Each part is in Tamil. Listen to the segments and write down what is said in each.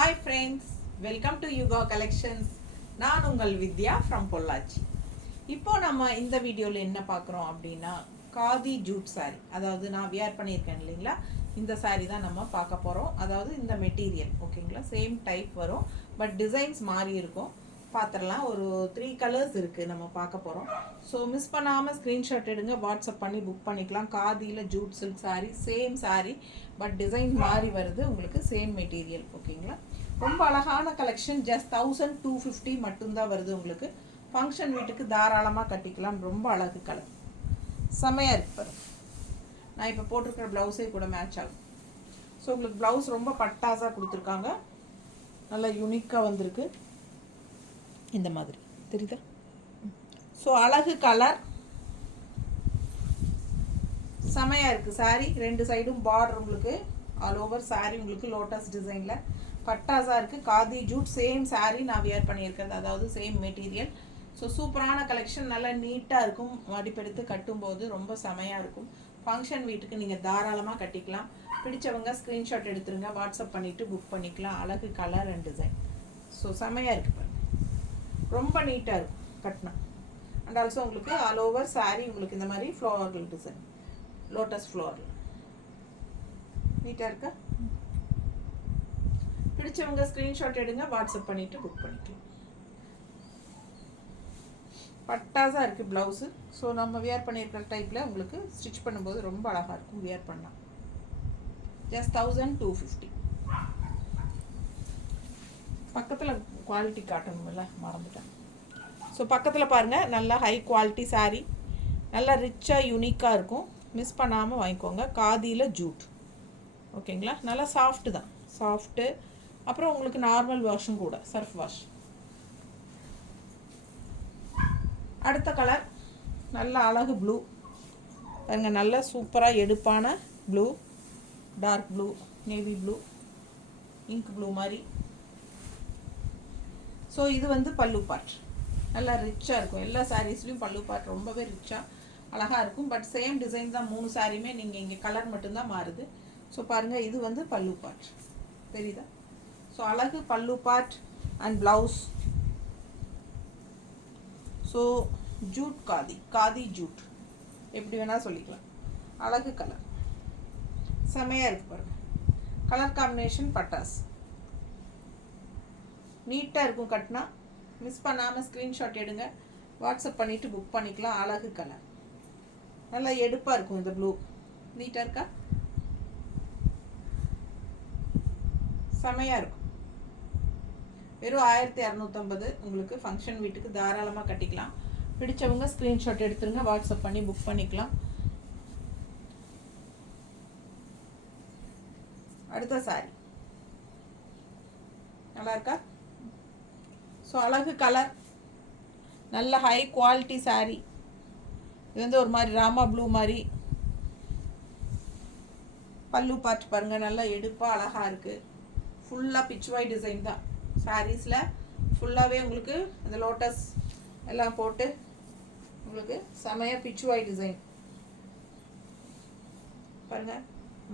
Hi friends, welcome to Yuga Collections. நான் உங்கள் வித்யா from பொள்ளாச்சி. இப்போ நம்ம இந்த வீடியோவில் என்ன பார்க்குறோம் அப்படின்னா காதி ஜூட் saree. அதாவது நான் வியர் பண்ணியிருக்கேன் இல்லைங்களா, இந்த saree தான் நம்ம பார்க்க போகிறோம். அதாவது இந்த மெட்டீரியல் ஓகேங்களா, சேம் டைப் வரும், பட் டிசைன்ஸ் மாறி இருக்கும். பார்த்துடலாம். ஒரு 3 கலர்ஸ் இருக்குது நம்ம பார்க்க போகிறோம். ஸோ மிஸ் பண்ணாமல் ஸ்க்ரீன்ஷாட் எடுங்க, வாட்ஸ்அப் பண்ணி புக் பண்ணிக்கலாம். காதியில் jute silk saree, same saree, but design மாறி வருது, உங்களுக்கு சேம் மெட்டீரியல் ஓகேங்களா. ரொம்ப அழகான கலெக்ஷன். ஜஸ்ட் 1250 மட்டும்தான் வருது உங்களுக்கு. ஃபங்க்ஷன் வீட்டுக்கு தாராளமாக கட்டிக்கலாம். ரொம்ப அழகு கலர், செமையாக இருக்கு பாரு. நான் இப்போ போட்டிருக்கிற ப்ளவுஸே கூட மேட்ச் ஆகும். ஸோ உங்களுக்கு ப்ளவுஸ் ரொம்ப பட்டாஸாக கொடுத்துருக்காங்க, நல்லா யூனிக்காக வந்திருக்கு. இந்த மாதிரி தெரியுதா? ஸோ அழகு கலர், செமையாக இருக்குது சாரீ. 2 சைடும் பார்டர் உங்களுக்கு, ஆல் ஓவர் சாரீ உங்களுக்கு லோட்டஸ் டிசைனில் பட்டாஸாக இருக்குது. காதி ஜூட் சேம் சாரீ நான் வியர் பண்ணியிருக்கிறது, அதாவது சேம் மெட்டீரியல். ஸோ சூப்பரான கலெக்ஷன், நல்லா நீட்டாக இருக்கும். மடிப்பெடுத்து கட்டும்போது ரொம்ப செமையாக இருக்கும். ஃபங்க்ஷன் வீட்டுக்கு நீங்கள் தாராளமாக கட்டிக்கலாம். பிடிச்சவங்க ஸ்க்ரீன்ஷாட் எடுத்துருங்க, வாட்ஸ்அப் பண்ணிவிட்டு புக் பண்ணிக்கலாம். அழகு கலர் அண்ட் டிசைன். ஸோ செமையாக இருக்குது பாருங்கள், ரொம்ப நீட்டாக இருக்கும் கட்டினா. அண்ட் ஆல்சோ உங்களுக்கு ஆல் ஓவர் சாரீ உங்களுக்கு இந்த மாதிரி ஃப்ளோரல் டிசைன், லோட்டஸ் ஃப்ளோரல் நீட்டாக இருக்கா? பிடிச்சவங்க ஸ்க்ரீன்ஷாட் எடுங்க, வாட்ஸ்அப் பண்ணிவிட்டு புக் பண்ணிக்கலாம். பட்டாஸாக இருக்குது ப்ளவுஸு. ஸோ நம்ம வியர் பண்ணியிருக்கிற டைப்பில் உங்களுக்கு ஸ்டிச் பண்ணும்போது ரொம்ப அழகாக இருக்கும் வியர் பண்ணால். ஜஸ்ட் 1250. பக்கத்தில் குவாலிட்டி காட்டணும்ல, மறந்துட்டேன். ஸோ பக்கத்தில் பாருங்கள், நல்லா ஹை குவாலிட்டி சாரீ, நல்லா ரிச்சாக யூனிக்காக இருக்கும். மிஸ் பண்ணாமல் வாங்கிக்கோங்க. காதியில் ஜூட் ஓகேங்களா. நல்லா சாஃப்ட்டு தான், சாஃப்ட்டு. அப்புறம் உங்களுக்கு நார்மல் வாஷும் கூட, சர்ஃப் வாஷ். அடுத்த கலர் நல்ல அழகு ப்ளூ பாருங்கள், நல்ல சூப்பராக எடுப்பான blue, dark blue, navy blue, ink blue மாதிரி. ஸோ இது வந்து பல்லு பார்ட், நல்லா ரிச்சாக இருக்கும். எல்லா சாரீஸ்லையும் பல்லு பார்ட் ரொம்பவே ரிச்சாக அழகாக இருக்கும். பட் சேம் டிசைன் தான் 3 சாரியுமே. நீங்கள் இங்கே கலர் மட்டும்தான் மாறுது. ஸோ பாருங்கள், இது வந்து பல்லு பார்ட் தெரியுதா? ஸோ அழகு பல்லு part and blouse. So jute khadi, khadi jute எப்படி வேணால் சொல்லிக்கலாம். அழகு கலர், செமையாக இருக்குது பாருங்கள். கலர் காம்பினேஷன் பட்டாஸ், நீட்டாக இருக்கும் கட்டினா. மிஸ் பண்ணாமல் ஸ்க்ரீன்ஷாட் எடுங்க, வாட்ஸ்அப் பண்ணிவிட்டு புக் பண்ணிக்கலாம். அழகு கலர், நல்லா எடுப்பாக இருக்கும். இந்த ப்ளூ நீட்டாக இருக்கா? செமையாக இருக்கும். வெறும் 1250 உங்களுக்கு. ஃபங்க்ஷன் வீட்டுக்கு தாராளமாக கட்டிக்கலாம். பிடிச்சவங்க ஸ்க்ரீன்ஷாட் எடுத்துருங்க, வாட்ஸ்அப் பண்ணி புக் பண்ணிக்கலாம். அடுத்த சாரி நல்லா இருக்கா? ஸோ அழகு கலர், நல்ல ஹை குவாலிட்டி சாரீ. இது வந்து ஒரு மாதிரி ராமா ப்ளூ மாதிரி. பல்லு பார்த்து பாருங்கள், நல்லா எடுப்பாக அழகாக இருக்குது. ஃபுல்லாக பிச்வாய் டிசைன் தான் சாரீஸில். ஃபுல்லாகவே உங்களுக்கு இந்த லோட்டஸ் எல்லாம் போட்டு உங்களுக்கு செமையாக பிச்வாய் டிசைன் பாருங்கள்,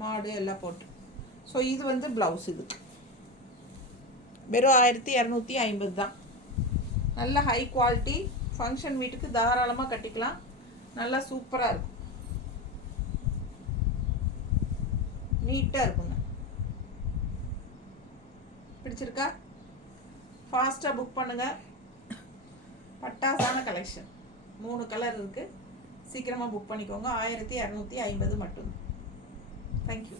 மாடு எல்லாம் போட்டு. ஸோ இது வந்து ப்ளவுஸ். இது வெறும் 1250 தான். நல்ல ஹை குவாலிட்டி. ஃபங்க்ஷன் வீட்டுக்கு தாராளமாக கட்டிக்கலாம். நல்லா சூப்பராக இருக்கும், நீட்டாக இருக்குங்க. பிடிச்சிருக்கா? ஃபாஸ்ட்டாக புக் பண்ணுங்கள். பட்டாசான கலெக்ஷன், 3 கலர் இருக்குது. சீக்கிரமாக புக் பண்ணிக்கோங்க. 1250 மட்டும். தேங்க்யூ.